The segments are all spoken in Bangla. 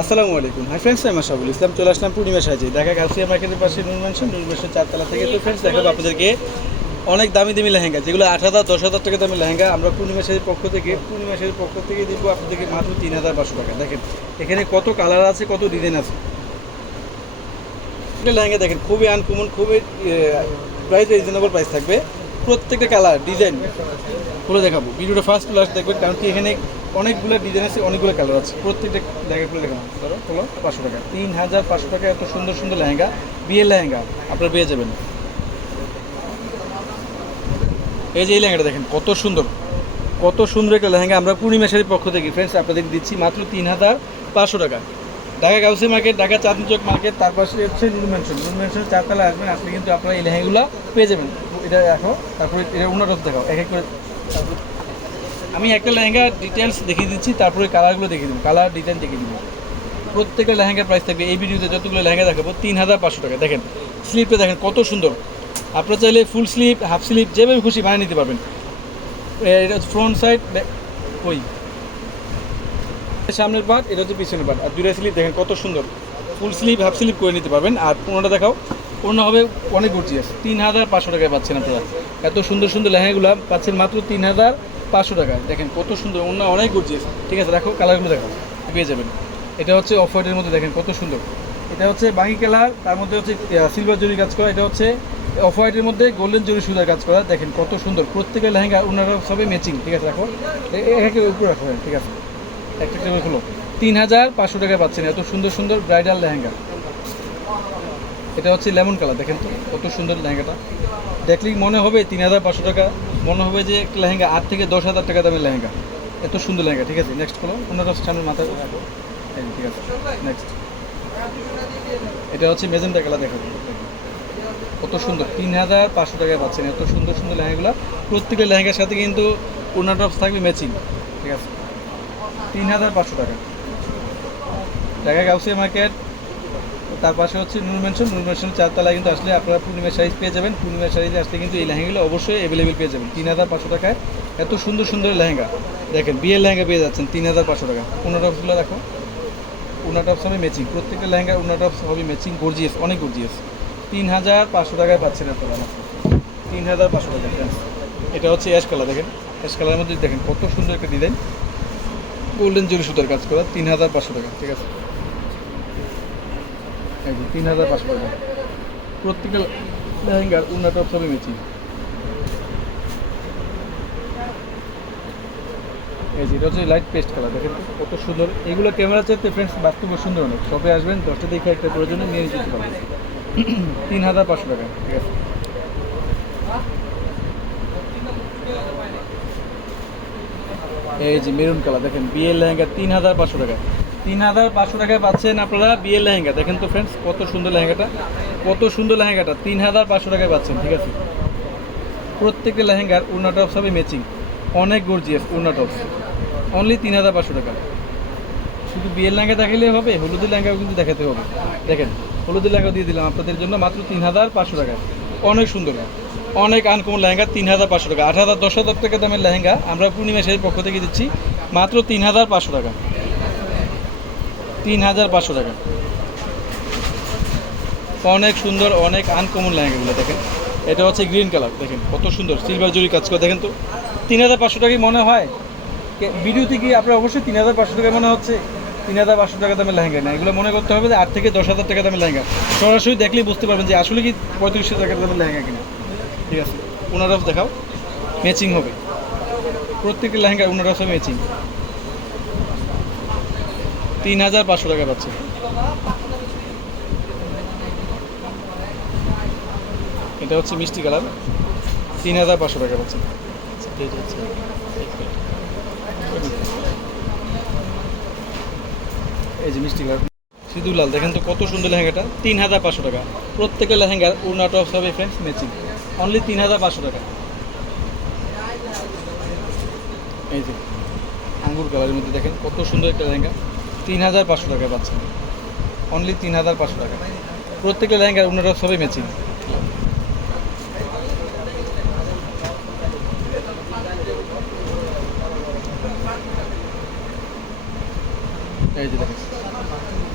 আসসালামু আলাইকুম। হাই ফ্রেন্ডস আমি মাসাবুল ইসলাম চলে আসলাম পূর্ণিমা সাহায্যে ঢাকা গাউসিয়া মার্কেটের পাশে নুন ম্যানশন চারতলা থেকে। তো ফ্রেন্ডস দেখাবো আপনাদেরকে অনেক দামি দামি লেহেঙ্গা, যেগুলো আট হাজার, দশ হাজার টাকা দামি লেহেঙ্গা। আমরা পূর্ণিমা সাহের পক্ষ থেকে পূর্ণিমা সাহের পক্ষ থেকে দিব আপনাদেরকে মাত্র তিন হাজার পাঁচশো টাকা। দেখেন, এখানে কত কালার আছে, কত ডিজাইন আছে। লেহেঙ্গা দেখেন, খুবই আনকমন খুবই প্রাইস রিজনেবল প্রাইস থাকবে। প্রত্যেকটা কালার ডিজাইন খুলে দেখাবো। ভিডিওটা ফার্স্ট ক্লাস দেখবেন, কারণ কি এখানে অনেকগুলো ডিজাইন আছে, অনেকগুলো কালার আছে। প্রত্যেকটা জায়গায় খুলে দেখাবো। ধরো হলো পাঁচশো টাকা। তিন হাজার পাঁচশো টাকা এত সুন্দর সুন্দর লেহেঙ্গা, বিয়ের লেহেঙ্গা, আপনারা পেয়ে যাবেন। এই যে এই লেহেঙ্গাটা দেখেন, কত সুন্দর। কত সুন্দর একটা লেহেঙ্গা আমরা পূর্ণিমা শাড়ির পক্ষ থেকে ফ্রেন্ডস আপনাদের দিচ্ছি মাত্র তিন হাজার পাঁচশো টাকা। ঢাকা গাউসি মার্কেট, ঢাকা চাঁদনি চক মার্কেট, তার পাশে হচ্ছে নুন ম্যানশন নুন ম্যানশন চারতলা আসবেন, আসলে কিন্তু আপনারা এই লেহেঙ্গাগুলো পেয়ে যাবেন। এটা দেখো, তারপরে এটা উন্নত দেখাও, এক এক করে। আমি একটা লেহেঙ্গা ডিটেলস দেখিয়ে দিচ্ছি, তারপরে কালারগুলো দেখিয়ে দেবো, কালার ডিজাইন দেখিয়ে দিব। প্রত্যেকটা লেহেঙ্গার প্রাইস থাকবে, এই ভিডিওতে যতগুলো লেহেঙ্গা দেখাবো তিন হাজার পাঁচশো টাকা। দেখেন স্লিপটা দেখেন, কত সুন্দর। আপনারা চাইলে ফুল স্লিপ হাফ স্লিপ যেভাবে খুশি বানিয়ে নিতে পারবেন। এটা ফ্রন্ট সাইড ওই। সামনের পার্ট এটা হচ্ছে পিছনের পার্ট আর দুটা স্লিপ দেখেন কত সুন্দর। ফুল স্লিপ হাফ স্লিপ করে নিতে পারবেন। আর পনেরোটা দেখাও পনেরো হবে অনেক গর্জিয়াস তিন হাজার পাঁচশো টাকায় পাচ্ছেন আপনারা। এত সুন্দর সুন্দর লেহেঙ্গাগুলো পাচ্ছেন মাত্র তিন হাজার পাঁচশো টাকায় দেখেন কত সুন্দর অন্য অনেক গর্জিয়াস ঠিক আছে, দেখো কালারগুলো দেখো পেয়ে যাবেন। এটা হচ্ছে অফ হোয়াইটের মধ্যে দেখেন কত সুন্দর। এটা হচ্ছে বাকি কালার তার মধ্যে হচ্ছে সিলভার জরি কাজ করা। এটা হচ্ছে অফ হোয়াইটের মধ্যে গোল্ডেন জরি সুতার কাজ করা। দেখেন কত সুন্দর, প্রত্যেকের লেহেঙ্গা ওনারা সবই ম্যাচিং ঠিক আছে রাখো একে উপরে রাখো, ঠিক আছে। একটা টেবিল খুলো। তিন হাজার পাঁচশো টাকায় পাচ্ছেন এত সুন্দর সুন্দর ব্রাইডাল লেহেঙ্গা। এটা হচ্ছে লেমন কালার দেখেন তো, কত সুন্দর লেহেঙ্গাটা। দেখলেই মনে হবে তিন হাজার পাঁচশো টাকা। মনে হবে যে লেহেঙ্গা আট থেকে দশ হাজার টাকা দামের লেহেঙ্গা। এত সুন্দর লেহেঙ্গা, ঠিক আছে? নেক্সট করো ওনারা সামনের মাথায় ঠিক আছে। নেক্সট এটা হচ্ছে মেজেন্টা কালার দেখাবো কত সুন্দর, তিন হাজার পাঁচশো টাকায় পাচ্ছেন। এত সুন্দর সুন্দর লেহেঙ্গাগুলো। প্রত্যেকটা লেহেঙ্গার সাথে কিন্তু ওনার টপস থাকবে ম্যাচিং ঠিক আছে? তিন হাজার পাঁচশো টাকা। ঢাকা গাউসিয়া মার্কেট তার পাশে হচ্ছে নুন মেনশন নুন মেনশন চারতলায় কিন্তু আসলে আপনারা পূর্ণিমা সাইজ পেয়ে যাবেন। পূর্ণিমা সাইজে আসলে কিন্তু এই লেহেঙ্গাগুলো অবশ্যই অ্যাভেলেবেল পেয়ে যাবেন। তিন হাজার পাঁচশো টাকায় এত সুন্দর সুন্দর লেহেঙ্গা। দেখেন, বিয়ের লেহেঙ্গা পেয়ে যাচ্ছেন তিন হাজার পাঁচশো টাকা। উনার টপসগুলো দেখো। উনার টপস হবে ম্যাচিং প্রত্যেকটা লেহেঙ্গা উনার টপস হবে ম্যাচিং গর্জিয়াস অনেক গর্জিয়াস তিন হাজার পাঁচশো টাকায় পাচ্ছেন আপনারা তিন হাজার পাঁচশো টাকা এটা হচ্ছে অ্যাশ কালার দেখেন। অ্যাশ কালারের মধ্যে দেখেন কত সুন্দর একটা ডিজাইন গোল্ডেন জরি সুতার কাজ করা, তিন হাজার পাঁচশো টাকা, ঠিক আছে। এই তিন হাজার পাঁচশো টাকা। প্রত্যেকটা লেহেঙ্গার উন্নত সবই মেচি এই যে এটা হচ্ছে লাইট পেস্ট কালার দেখেন কত সুন্দর। এগুলো ক্যামেরা চাইতে ফ্রেন্ডস বাস্তবে সুন্দর অনেক। শপে আসবেন, দশটা দেখে একটা প্রয়োজনে নিয়ে যেতে পারবেন। তিন হাজার পাঁচশো টাকা, ঠিক আছে? এই যে মেরুন কালার দেখেন, বিয়ের লেহেঙ্গা তিন হাজার পাঁচশো টাকা। তিন হাজার পাঁচশো টাকায় পাচ্ছেন আপনারা বিয়ের লেহেঙ্গা। দেখেন তো ফ্রেন্ডস কত সুন্দর লেহেঙ্গাটা। কত সুন্দর লেহেঙ্গাটা। তিন হাজার পাঁচশো টাকায় পাচ্ছেন, ঠিক আছে? প্রত্যেকটা লেহেঙ্গার উড়না হবে ম্যাচিং অনেক গর্জিয়াস উড়না টপস অনলি তিন হাজার পাঁচশো টাকা। শুধু বিয়ের লেহেঙ্গা দেখালে হবে, হলুদের লেহেঙ্গাও কিন্তু দেখাতে হবে। দেখেন, হলুদের লেহেঙ্গা দিয়ে দিলাম আপনাদের জন্য মাত্র তিন হাজার পাঁচশো টাকা। অনেক সুন্দর। অনেক আনকমন লেহেঙ্গা, তিন হাজার পাঁচশো টাকা। আট হাজার, দশ হাজার টাকা দামের লেহেঙ্গা আমরা পূর্ণিমা শাড়ির পক্ষ থেকে দিচ্ছি, মাত্র তিন হাজার পাঁচশো টাকা। তিন হাজার পাঁচশো টাকা। অনেক সুন্দর, অনেক আনকমন লেহেঙ্গাগুলো দেখেন। এটা হচ্ছে গ্রিন কালার দেখেন, কত সুন্দর সিলভার জরি কাজ করে, দেখেন তো। তিন হাজার পাঁচশো টাকাই মনে হয়? ভিডিওতে কি আপনার অবশ্যই তিন হাজার পাঁচশো টাকা মনে হচ্ছে? তিন হাজার পাঁচশো টাকা দামের লেহেঙ্গা, না, এগুলো মনে করতে হবে যে আট থেকে দশ হাজার টাকা দামের লেহেঙ্গা। সরাসরি দেখলেই বুঝতে পারবেন যে আসলে কি পঁয়ত্রিশশো টাকা দামের লেহেঙ্গা কিনা। ঠিক আছে উনারফ দেখাও ম্যাচিং হবে। প্রত্যেকটা লেহেঙ্গা হবে ম্যাচিং তিন হাজার পাঁচশো টাকা পাচ্ছে। এটা হচ্ছে মিষ্টি কালার। তিন হাজার পাঁচশো টাকা পাচ্ছে। এই যে মিষ্টি কালার। সিঁদুর লাল, দেখেন তো কত সুন্দর লেহেঙ্গাটা। তিন হাজার পাঁচশো টাকা। প্রত্যেকের লেহেঙ্গার উড়না টপস হবে ফ্রেন্ডস ম্যাচিং অনলি তিন হাজার পাঁচশো টাকা। এই যে আঙ্গুর কালারের মধ্যে দেখেন কত সুন্দর একটা লেহেঙ্গা। তিন হাজার পাঁচশো টাকা পাচ্ছেন। অনলি তিন হাজার পাঁচশো টাকা। প্রত্যেকের লেহেঙ্গার এই যে দেখেন,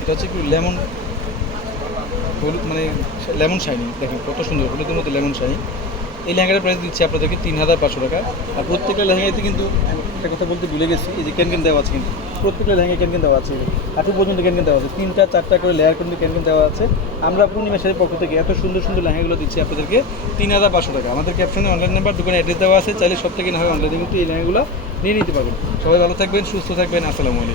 এটা হচ্ছে একটু লেমন হলুদ মানে লেমন শাইনি দেখেন কত সুন্দর, হলুদের মতো লেমন শাইনি এই লেহেঙ্গাটার প্রাইস দিচ্ছি আপনাদেরকে তিন হাজার পাঁচশো টাকা। আর প্রত্যেকটা লেহেঙ্গাতে কিন্তু একটা কথা বলতে ভুলে গেছি, এই যে ক্যান ক্যান দেওয়া আছে কিন্তু। প্রত্যেকটা লেহেঙ্গা ক্যান ক্যান দেওয়া আছে আঠু পর্যন্ত ক্যান ক্যান দেওয়া আছে। তিনটা, চারটা করে লেয়ার কিন্তু ক্যান ক্যান দেওয়া আছে। আমরা পূর্ণিমা শাড়ির পক্ষ থেকে এত সুন্দর সুন্দর লেহেঙ্গাগুলো দিচ্ছি আপনাদেরকে, তিন হাজার পাঁচশো টাকা। আমাদের ক্যাপশনে অনলাইন নাম্বার দোকানে অ্যাড্রেস দেওয়া আছে। চাইলে সব থেকে না হয় অনলাইনে কিন্তু এই লেহেঙ্গাগুলো নিয়ে নিতে পারবেন। সবাই ভালো থাকবেন, সুস্থ থাকবেন, আসসালামু আলাইকুম।